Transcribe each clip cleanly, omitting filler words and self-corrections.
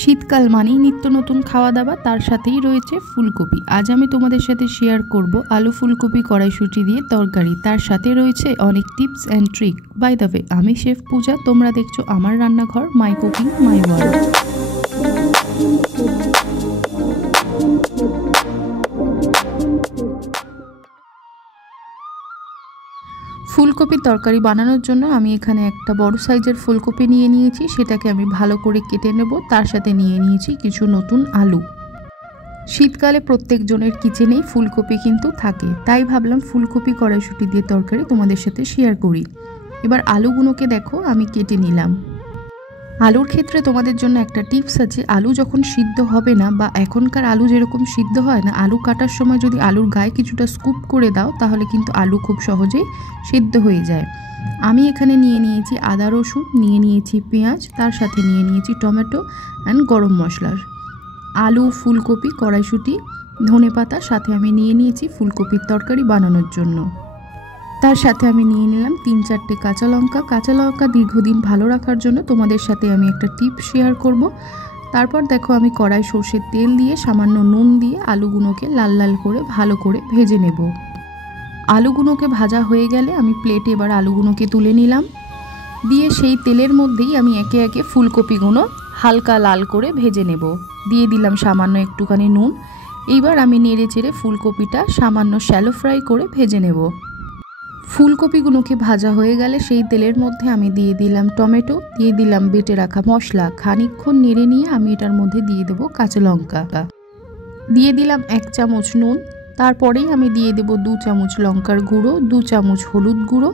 শীতকাল মানেই নিত্য নতুন খাওয়া দাওয়া, তার সাথেই রয়েছে ফুলকপি। আজ আমি তোমাদের সাথে শেয়ার করব আলু ফুলকপি কড়াইশুঁটি দিয়ে তরকারি। তার সাথে রয়েছে অনেক tips and trick. By the way, আমি শেফ পূজা, তোমরা দেখছো আমার রান্নাঘর, মাই কুকিং মাই ওয়ার্ল্ড। ফুলকপির তরকারি বানানোর জন্য আমি এখানে একটা বড় সাইজের ফুলকপি নিয়ে নিয়েছি, সেটাকে আমি ভালো করে কেটে নেব। তার সাথে নিয়ে নিয়েছি কিছু নতুন আলু। শীতকালে প্রত্যেকজনের কিচেনেই ফুলকপি কিন্তু থাকে, তাই ভাবলাম ফুলকপি কড়াইশুঁটি দিয়ে তরকারি তোমাদের সাথে শেয়ার করি। এবার আলুগুলোকে দেখো আমি কেটে নিলাম। আলুর ক্ষেত্রে তোমাদের জন্য একটা টিপস আছে, আলু যখন সিদ্ধ হবে না বা এখনকার আলু যেরকম সিদ্ধ হয় না, আলু কাটার সময় যদি আলুর গায়ে কিছুটা স্কুপ করে দাও তাহলে কিন্তু আলু খুব সহজেই সিদ্ধ হয়ে যায়। আমি এখানে নিয়ে নিয়েছি আদা রসুন, নিয়ে নিয়েছি পেঁয়াজ, তার সাথে নিয়ে নিয়েছি টমেটো অ্যান্ড গরম মশলা। আলু, ফুলকপি, কড়াইশুঁটি, ধনেপাতা, সাথে আমি নিয়ে নিয়েছি ফুলকপির তরকারি বানানোর জন্য। তার সাথে আমি নিয়ে নিলাম 3-4টে কাঁচা লঙ্কা। কাঁচা লঙ্কা দীর্ঘদিন ভালো রাখার জন্য তোমাদের সাথে আমি একটা টিপ শেয়ার করব। তারপর দেখো আমি কড়াই সর্ষের তেল দিয়ে সামান্য নুন দিয়ে আলুগুলোকে লাল লাল করে ভালো করে ভেজে নেব। আলুগুলোকে ভাজা হয়ে গেলে আমি প্লেটে এবার আলুগুলোকে তুলে নিলাম। দিয়ে সেই তেলের মধ্যেই আমি একে একে ফুলকপিগুলো হালকা লাল করে ভেজে নেব। দিয়ে দিলাম সামান্য একটুখানি নুন। এইবার আমি নেড়ে চেড়ে ফুলকপিটা সামান্য শ্যালো ফ্রাই করে ভেজে নেব। ফুলকপিগুলোকে ভাজা হয়ে গেলে সেই তেলের মধ্যে আমি দিয়ে দিলাম টমেটো, দিয়ে দিলাম বেটে রাখা মশলা। খানিকক্ষণ নেড়ে নিয়ে আমি এটার মধ্যে দিয়ে দেবো কাঁচা লঙ্কা, দিয়ে দিলাম 1 চামচ নুন। তারপরেই আমি দিয়ে দেবো 2 চামচ লঙ্কার গুঁড়ো, 2 চামচ হলুদ গুঁড়ো,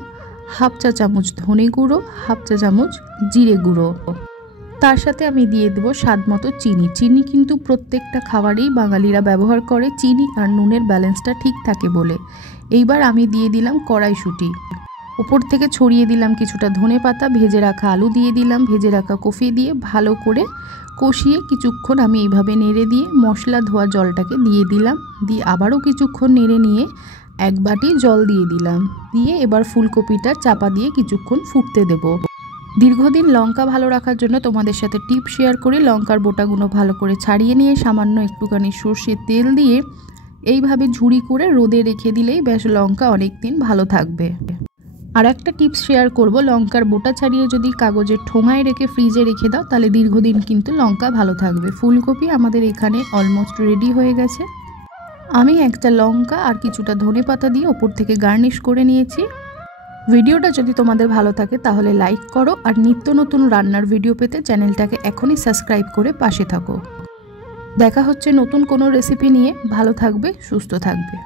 হাফ চা চামচ ধনে গুঁড়ো, হাফ চা চামচ জিরে গুঁড়ো। তার সাথে আমি দিয়ে দেবো স্বাদ মতো চিনি। চিনি কিন্তু প্রত্যেকটা খাবারেই বাঙালিরা ব্যবহার করে, চিনি আর নুনের ব্যালেন্সটা ঠিক থাকে বলে। এইবার আমি দিয়ে দিলাম কড়াইশুঁটি, ওপর থেকে ছড়িয়ে দিলাম কিছুটা ধনেপাতা, ভেজে রাখা আলু দিয়ে দিলাম, ভেজে রাখা কফি দিয়ে ভালো করে কষিয়ে কিছুক্ষণ আমি এইভাবে নেড়ে দিয়ে মশলা ধোয়া জলটাকে দিয়ে দিলাম। দিয়ে আবারও কিছুক্ষণ নেড়ে নিয়ে 1 বাটি জল দিয়ে দিলাম। দিয়ে এবার ফুলকপিটা চাপা দিয়ে কিছুক্ষণ ফুটতে দেব। দীর্ঘদিন লঙ্কা ভালো রাখার জন্য তোমাদের সাথে টিপ শেয়ার করি। লঙ্কার বোটাগুলো ভালো করে ছাড়িয়ে নিয়ে সামান্য একটুখানি সর্ষের তেল দিয়ে এইভাবে ঝুড়ি করে রোদে রেখে দিলেই বেশ লঙ্কা অনেক দিন ভালো থাকবে। আর একটা টিপস শেয়ার করব, লঙ্কার বোটা ছাড়িয়ে যদি কাগজের ঠোঙায় রেখে ফ্রিজে রেখে দাও তাহলে দীর্ঘদিন কিন্তু লঙ্কা ভালো থাকবে। ফুলকপি আমাদের এখানে অলমোস্ট রেডি হয়ে গেছে। আমি একটা লঙ্কা আর কিছুটা ধনেপাতা দিয়ে ওপর থেকে গার্নিশ করে নিয়েছি। ভিডিওটা যদি তোমাদের ভালো থাকে তাহলে লাইক করো, আর নিত্য নতুন রান্নার ভিডিও পেতে চ্যানেলটাকে এখনই সাবস্ক্রাইব করে পাশে থাকো। দেখা হচ্ছে নতুন কোনো রেসিপি নিয়ে। ভালো থাকবে, সুস্থ থাকবে।